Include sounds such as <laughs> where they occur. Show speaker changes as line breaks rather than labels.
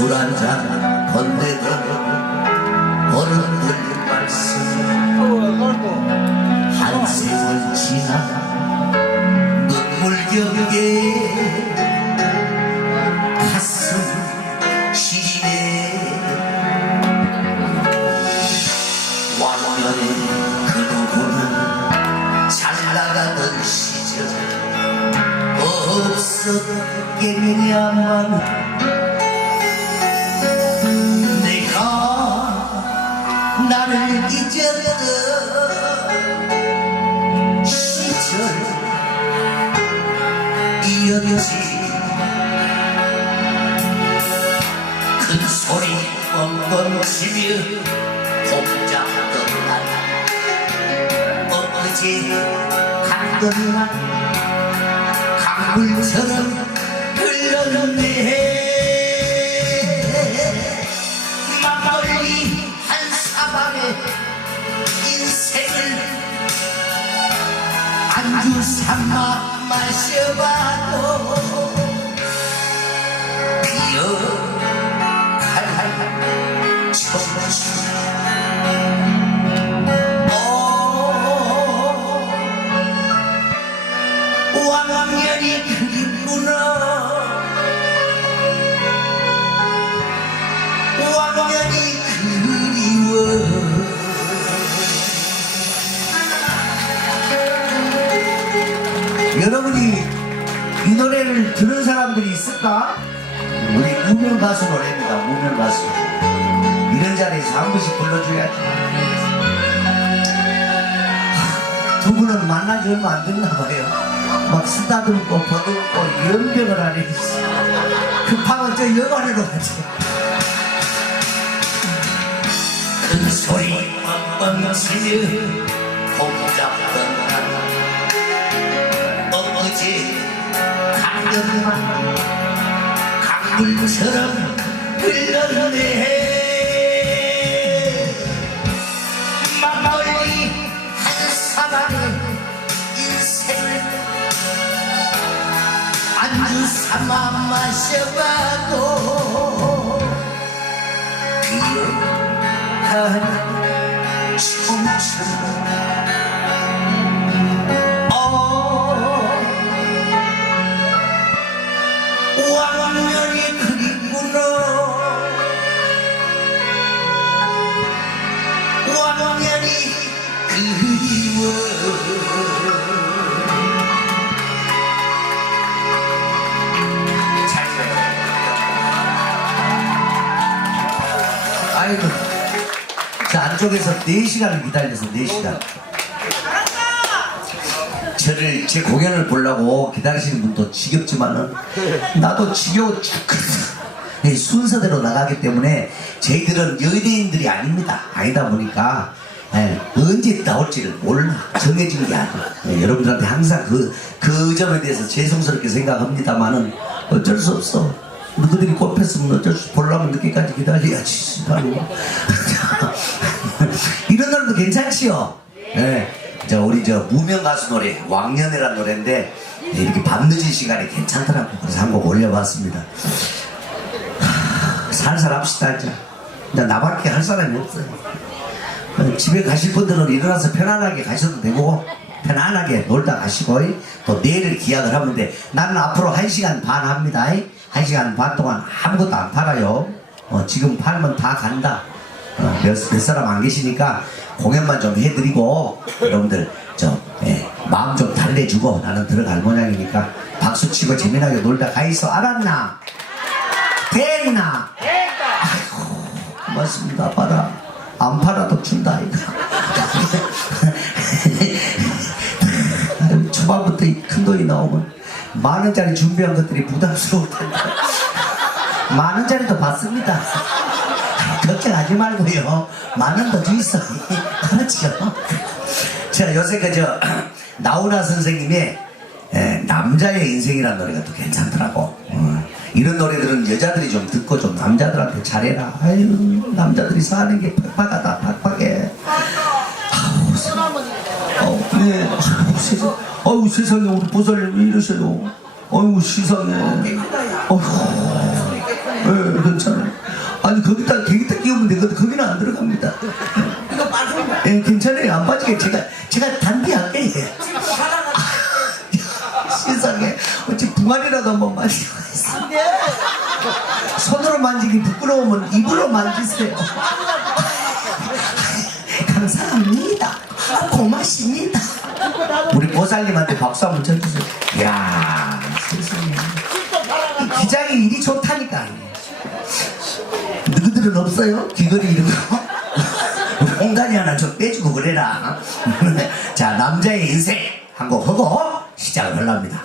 술 한잔 건네던 어른들 말씀 한 세월 지나 눈물 경계 가슴 시리네. 왕년에 그 누구는 잘 나가던 시절 없었겠냐만 이었지 큰 소리 뻥뻥 치며 복잡던 날 어제 날 강물처럼 흘렀네. 막걸리 한 사방에 인생을 안주 삼아 마셔봐도 기억할 청춘 오 왕년이 그립구나 여러분이 이 노래를 들은 사람들이 있을까? 우리 무명 가수 노래입니다. 무명 가수. 이런 자리에서 한 번씩 불러줘야지. 하, 두 분은 만난 지 얼마 안 됐나 봐요. 막 쓰다듬고 버듬고 연병을 하네. 급하면 저 영화로 가지. 큰 소리 치며 복잡던 날 어제 강경만 강물처럼 흘러내 막걸리 한 사방에 인생을 안주 삼아 마셔봐도 기억하는 왕 왕년이 그리워 잘 아이고 저 안쪽에서 4시간을 기다려서 4시간 저를 제 공연을 보려고 기다리시는 분도 지겹지만은 나도 지겨워 죽겠어. 네, 순서대로 나가기 때문에 저희들은 여대인들이 아닙니다. 아니다 보니까 예, 언제 나올지를 몰라 정해진 게 아니야. 예, 여러분들한테 항상 그, 그 점에 대해서 죄송스럽게 생각합니다만은 어쩔 수 없어. 너희들이 꼽혔으면 어쩔 수 보려면 늦게까지 기다려야지. <laughs> 이런 노래도 괜찮지요? 예. 저 우리 저 무명 가수 노래 왕년이라는 노래인데 이렇게 밤늦은 시간에 괜찮더라고 그래서 한 곡 올려봤습니다 하, 살살 합시다 이제 나밖에 할 사람이 없어요 어, 집에 가실 분들은 일어나서 편안하게 가셔도 되고 편안하게 놀다 가시고 또 내일을 기약을 하면 돼. 나는 앞으로 1시간 반 합니다. 1시간 반 동안 아무것도 안 팔아요. 어, 지금 팔면 다 간다. 어, 몇, 몇 사람 안 계시니까 공연만 좀 해드리고 여러분들 저 예, 마음 좀 달래주고 나는 들어갈 모양이니까 박수 치고 재미나게 놀다 가 있어. 알았나? 됐나? 아이고 고맙습니다. 받아 안 팔아도 준다 이거 <laughs> 초반부터 이큰 돈이 나오면 만 원짜리 준비한 것들이 부담스러울 텐데 만 원짜리도 받습니다 걱정하지 말고요. 많은 더 주있어. 그렇죠. 자, 요새 그저 나훈아 선생님의 에, 남자의 인생이라는 노래가 또 괜찮더라고. 어, 이런 노래들은 여자들이 좀 듣고 좀 남자들한테 잘해라. 아유, 남자들이 사는 게 팍팍하다, 팍팍해. 아우, 세- 어, 네. 아우, 세상, 아우, 세상에 우리 보살님 왜 이러세요? 아유, 세상에. 어휴, 네, 괜찮아요. 아니 거기다 거기다 끼우면 되거든 거기는 안 들어갑니다
이거 거야.
예, 괜찮아요 안 빠지게 제가 제가 단디할게 예.
지금 하나가
세상에 어찌 붕아리라도 한번 만지고
돼.
손으로 만지기 부끄러우면 입으로 만지세요. 감사합니다. 고맙습니다. 우리 보살님한테 박수 한번 쳐주세요. 이야 세상에. 이 기장이 일이 좋다니까. 너희들은 없어요? 귀걸이 이런 거? 홍단이 하나 좀 빼주고 그래라. <laughs> 자 남자의 인생 한 곡 하고 시작을 하랍니다